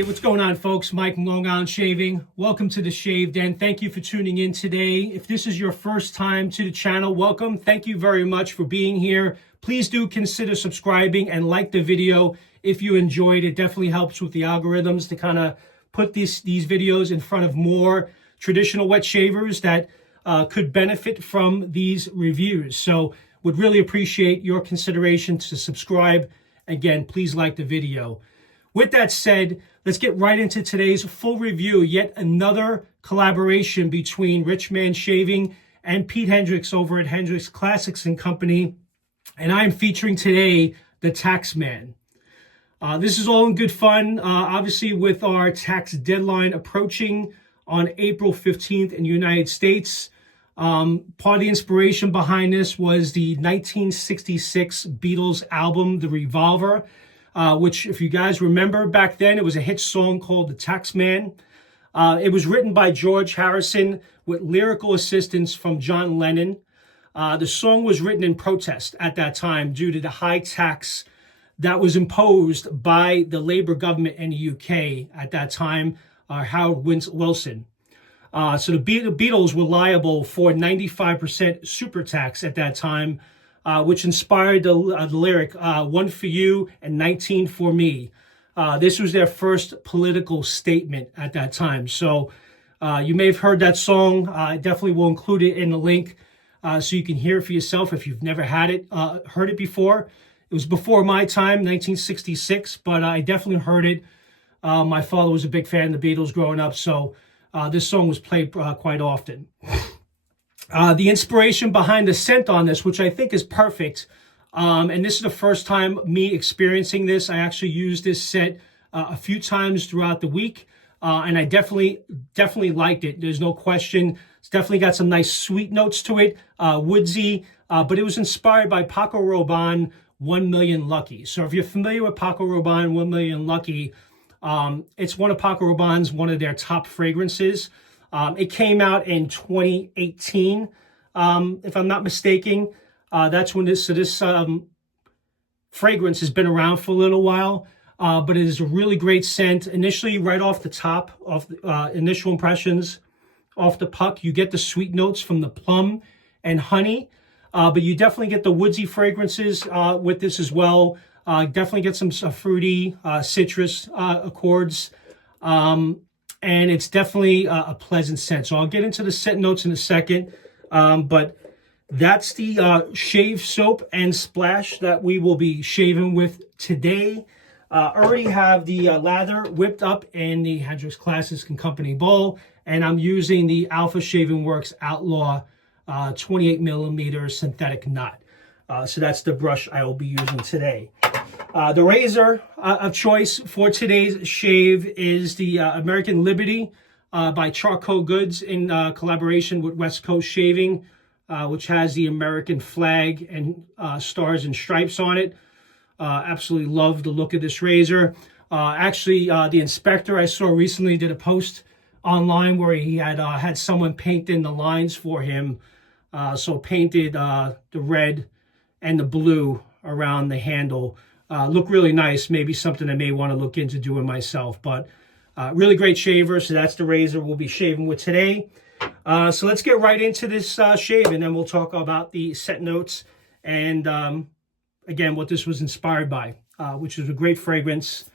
Hey, what's going on, folks? Mike from Long Island Shaving. Welcome to the Shave Den. Thank you for tuning in today. If this is your first time to the channel, welcome. Thank you very much for being here. Please do consider subscribing and like the video if you enjoyed. It definitely helps with the algorithms to kind of put these videos in front of more traditional wet shavers that could benefit from these reviews. So would really appreciate your consideration to subscribe. Again, please like the video. With that said, let's get right into today's full review. Yet another collaboration between Rich Man Shaving and Pete Hendrix over at Hendrick Classics and Company. And I'm featuring today the TaxMan. This is all in good fun. Obviously, with our tax deadline approaching on April 15th in the United States. Part of the inspiration behind this was the 1966 Beatles album, The Revolver. Which, if you guys remember back then, it was a hit song called The TaxMan. It was written by George Harrison with lyrical assistance from John Lennon. The song was written in protest at that time due to the high tax that was imposed by the Labour government in the UK at that time, Howard Wilson. So the Beatles were liable for 95% super tax at that time, which inspired the lyric, one for you and 19 for me. This was their first political statement at that time. So you may have heard that song. I definitely will include it in the link so you can hear it for yourself if you've never heard it before. It was before my time, 1966, but I definitely heard it. My father was a big fan of the Beatles growing up, so this song was played quite often. The inspiration behind the scent on this, which I think is perfect, and this is the first time me experiencing this. I actually used this scent a few times throughout the week, and I definitely liked it. There's no question. It's definitely got some nice sweet notes to it, woodsy, but it was inspired by Paco Rabanne, 1 Million Lucky. So if you're familiar with Paco Rabanne, 1 Million Lucky, it's one of Paco Rabanne's, one of their top fragrances. It came out in 2018, if I'm not mistaken. That's when this fragrance has been around for a little while, but it is a really great scent. Initially, right off the top of initial impressions, off the puck, you get the sweet notes from the plum and honey, but you definitely get the woodsy fragrances with this as well. Definitely get some fruity citrus accords. And it's definitely a pleasant scent. So I'll get into the scent notes in a second. But that's the shave soap and splash that we will be shaving with today. Already have the lather whipped up in the Hendrick Classics and Company bowl. And I'm using the Alpha Shaving Works Outlaw 28 millimeter synthetic knot. So that's the brush I will be using today. The razor of choice for today's shave is the American Liberty by Charcoal Goods in collaboration with West Coast Shaving, which has the American flag and stars and stripes on it. Absolutely love the look of this razor. Actually, the inspector I saw recently did a post online where he had someone paint in the lines for him. So painted the red and the blue around the handle. Look really nice. Maybe something I may want to look into doing myself, but really great shaver. So that's the razor we'll be shaving with today. So let's get right into this shave, and then we'll talk about the scent notes and again what this was inspired by, which is a great fragrance,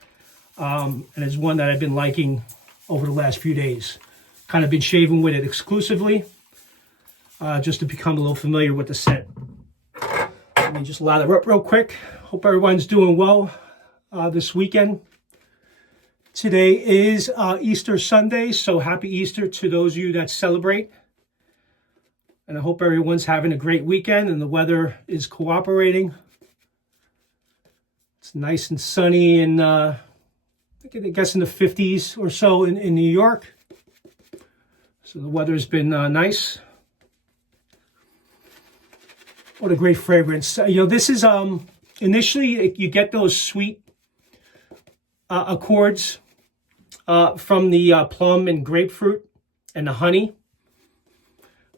and is one that I've been liking over the last few days. Kind of been shaving with it exclusively, just to become a little familiar with the scent. Let me just lather up real quick. Hope everyone's doing well this weekend. Today is Easter Sunday, so happy Easter to those of you that celebrate. And I hope everyone's having a great weekend and the weather is cooperating. It's nice and sunny and I guess in the 50s or so in New York. So the weather's been nice. What a great fragrance. This is, initially you get those sweet accords from the plum and grapefruit and the honey.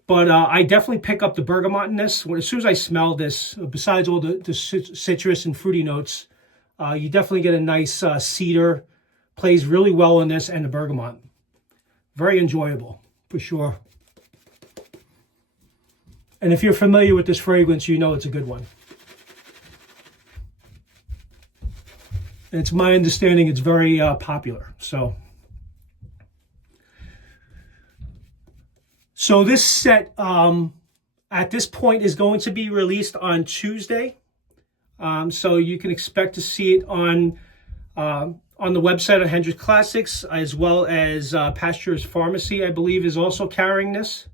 But I definitely pick up the bergamot in this. As soon as I smell this, besides all the citrus and fruity notes, you definitely get a nice cedar, plays really well in this, and the bergamot. Very enjoyable, for sure. And if you're familiar with this fragrance, you know it's a good one. And it's my understanding it's very popular. So this set at this point is going to be released on Tuesday. So you can expect to see it on the website of Hendrick Classics, as well as Pastures Pharmacy, I believe, is also carrying this.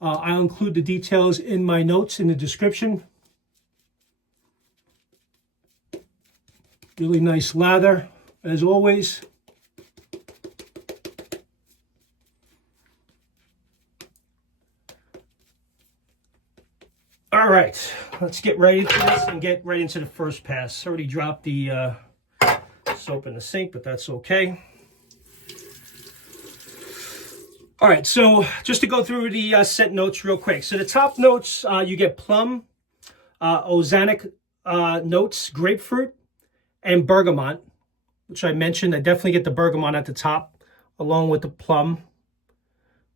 I'll include the details in my notes in the description. Really nice lather, as always. All right, let's get right into this and get right into the first pass. Already dropped the soap in the sink, but that's okay. All right, so just to go through the scent notes real quick. So the top notes, you get plum, ozonic notes, grapefruit, and bergamot, which I mentioned. I definitely get the bergamot at the top, along with the plum,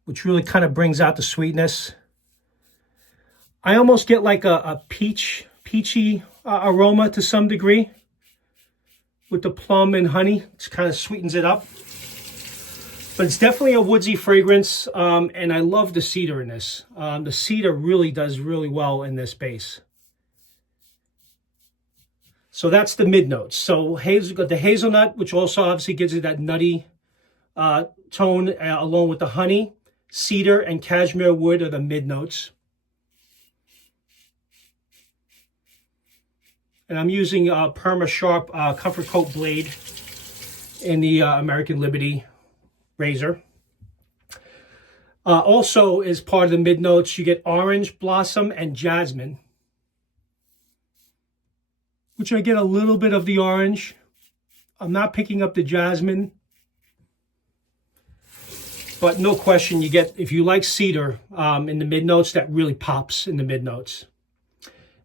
which really kind of brings out the sweetness. I almost get like a peachy aroma to some degree with the plum and honey. It kind of sweetens it up. But it's definitely a woodsy fragrance, and I love the cedar in this. The cedar really does really well in this base. So that's the mid notes. So got the hazelnut, which also obviously gives it that nutty tone, along with the honey. Cedar and cashmere wood are the mid notes. And I'm using Perma Sharp Comfort Coat blade in the American Liberty razor. Also, as part of the mid notes, you get orange blossom and jasmine, which I get a little bit of the orange. I'm not picking up the jasmine, but no question you get, if you like cedar in the mid notes, that really pops in the mid notes.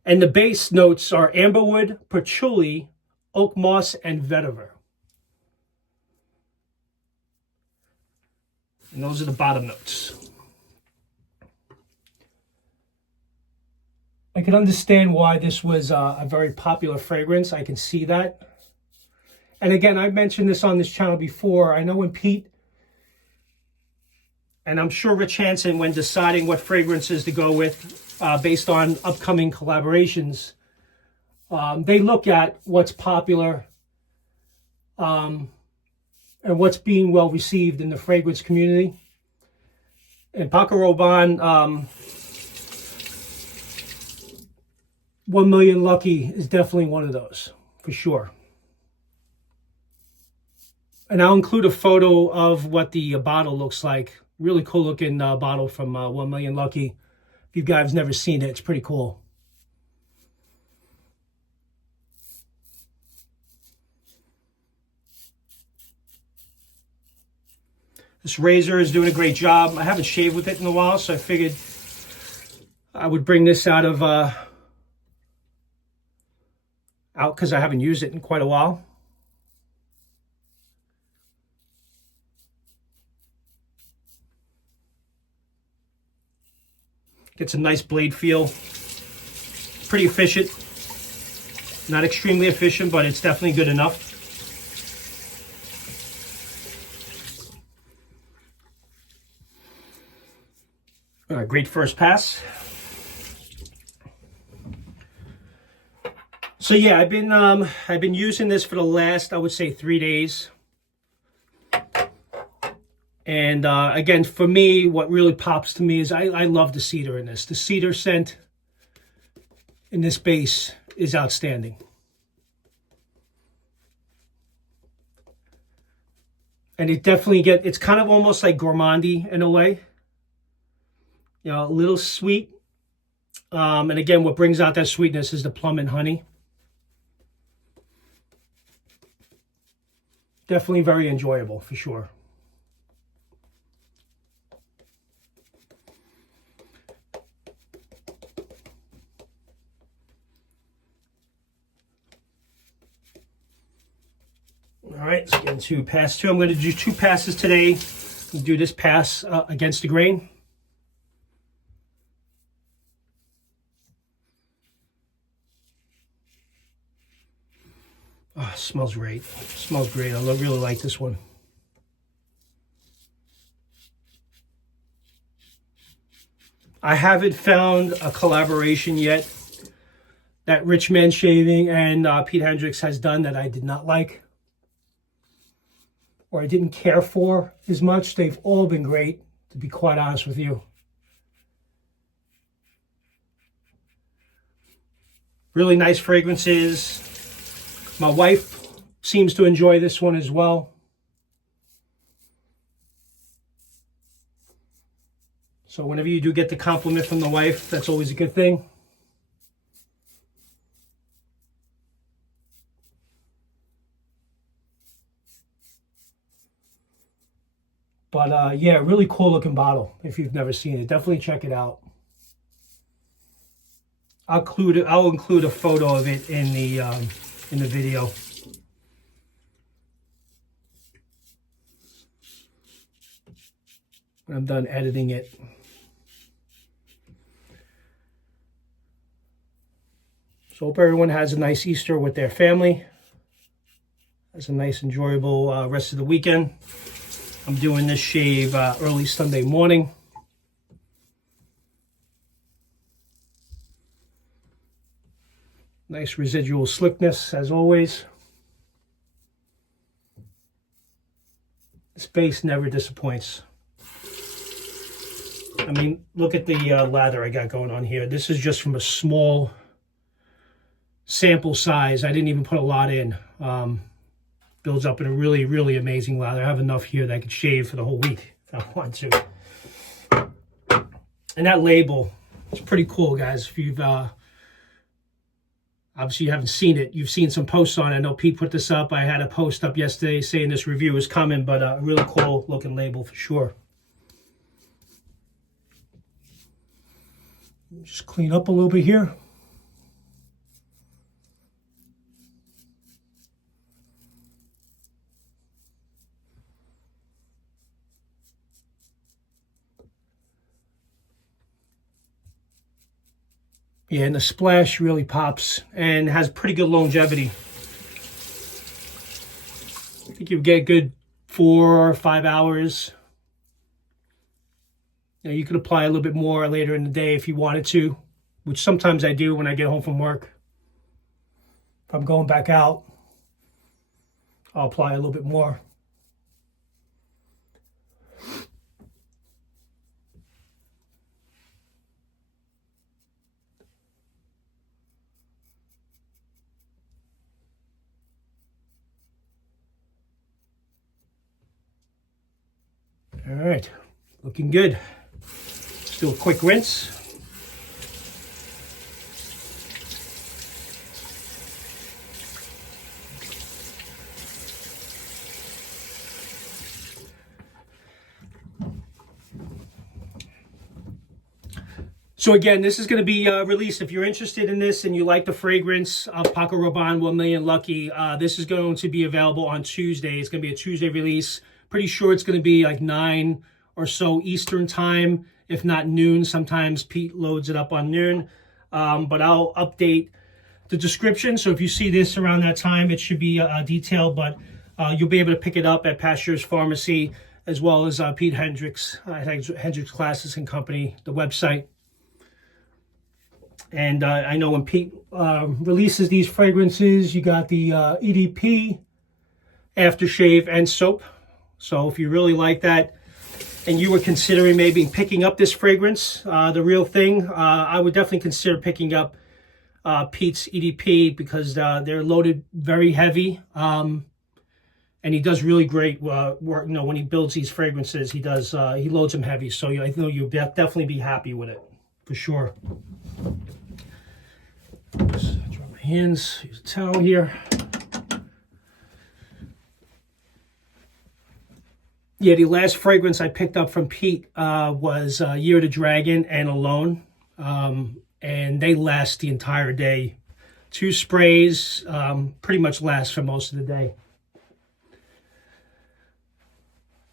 And the base notes are amberwood, patchouli, oak moss, and vetiver. And those are the bottom notes. I can understand why this was a very popular fragrance. I can see that. And again, I've mentioned this on this channel before. I know when Pete, and I'm sure Rich Hanson, when deciding what fragrances to go with based on upcoming collaborations, they look at what's popular and what's being well received in the fragrance community. And Paco Rabanne, 1 Million Lucky is definitely one of those, for sure. And I'll include a photo of what the bottle looks like. Really cool looking bottle from 1 Million Lucky. If you guys never seen it, it's pretty cool. This razor is doing a great job. I haven't shaved with it in a while, so I figured I would bring this out because I haven't used it in quite a while. Gets a nice blade feel. Pretty efficient. Not extremely efficient, but it's definitely good enough. Great first pass. So yeah, I've been using this for the last, I would say, 3 days. And again, for me, what really pops to me is I love the cedar in this. The cedar scent in this base is outstanding. And it definitely it's kind of almost like gourmandy in a way. You know, a little sweet. And again, what brings out that sweetness is the plum and honey. Definitely very enjoyable, for sure. All right, let's get into pass 2. I'm going to do 2 passes today. Do this pass against the grain. Oh, it smells great. It smells great. I really like this one. I haven't found a collaboration yet that Rich Man Shaving and Pete Hendrix has done that I did not like or I didn't care for as much. They've all been great, to be quite honest with you. Really nice fragrances. My wife seems to enjoy this one as well. So whenever you do get the compliment from the wife, that's always a good thing. But yeah, really cool looking bottle. If you've never seen it, definitely check it out. I'll include a photo of it in the video. When I'm done editing it. So hope everyone has a nice Easter with their family. Has a nice, enjoyable rest of the weekend. I'm doing this shave early Sunday morning. Nice residual slickness, as always. This base never disappoints. I mean, look at the lather I got going on here. This is just from a small sample size. I didn't even put a lot in. Builds up in a really, really amazing lather. I have enough here that I could shave for the whole week if I want to. And that label is pretty cool, guys. If you've obviously you haven't seen it, you've seen some posts on it. I know Pete put this up. I had a post up yesterday saying this review is coming, but a really cool looking label for sure. Just clean up a little bit here. Yeah, and the splash really pops and has pretty good longevity. I think you get good 4 or 5 hours. Now, you could apply a little bit more later in the day if you wanted to, which sometimes I do when I get home from work. If I'm going back out, I'll apply a little bit more. All right, looking good. Let's do a quick rinse. So again, this is going to be released. If you're interested in this and you like the fragrance of Paco Rabanne 1 Million Lucky, this is going to be available on Tuesday. It's going to be a Tuesday release. Pretty sure it's going to be like 9 or so Eastern time, if not noon. Sometimes Pete loads it up on noon. But I'll update the description. So if you see this around that time, it should be detailed. But you'll be able to pick it up at Pastures Pharmacy, as well as Pete Hendrix, Hendrick Classics and Company, the website. And I know when Pete releases these fragrances, you got the EDP, aftershave, and soap. So if you really like that and you were considering maybe picking up this fragrance, the real thing, I would definitely consider picking up Pete's EDP because they're loaded very heavy. And he does really great work. You know, when he builds these fragrances, he loads them heavy. So I know you'll definitely be happy with it for sure. Just dry my hands, use a towel here. Yeah, the last fragrance I picked up from Pete was Year of the Dragon and Alone. And they last the entire day. 2 sprays pretty much last for most of the day.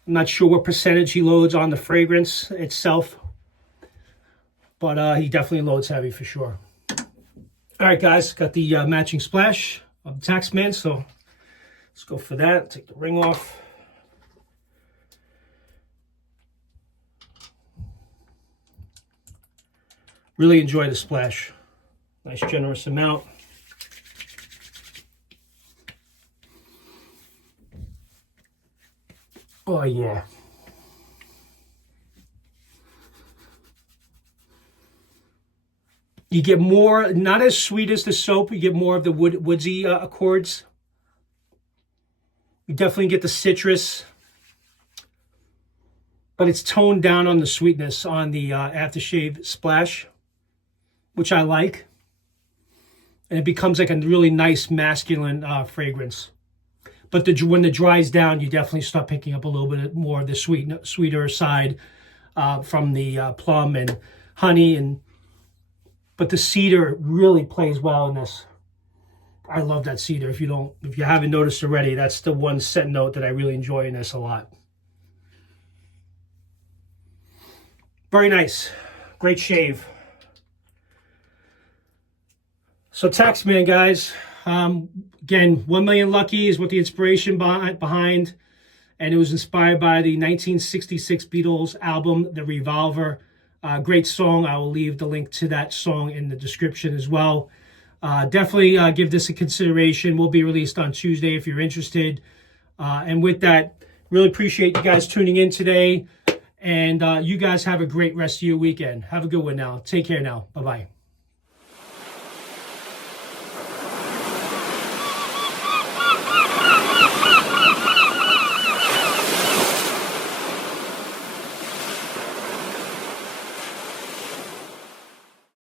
I'm not sure what percentage he loads on the fragrance itself, but he definitely loads heavy for sure. All right, guys, got the matching splash of the TaxMan, so let's go for that. Take the ring off. Really enjoy the splash. Nice generous amount. Oh yeah. You get more, not as sweet as the soap, you get more of the woodsy accords. You definitely get the citrus, but it's toned down on the sweetness on the aftershave splash, which I like. And it becomes like a really nice masculine fragrance. But when it dries down, you definitely start picking up a little bit more of the sweeter side from the plum and honey. But the cedar really plays well in this. I love that cedar. If you haven't noticed already, that's the one scent note that I really enjoy in this a lot. Very nice. Great shave. So TaxMan, guys, again, 1 Million Lucky is what the inspiration behind, and it was inspired by the 1966 Beatles album, The Revolver. Great song. I will leave the link to that song in the description as well. Definitely give this a consideration. Will be released on Tuesday if you're interested. And with that, really appreciate you guys tuning in today, and you guys have a great rest of your weekend. Have a good one now. Take care now. Bye-bye.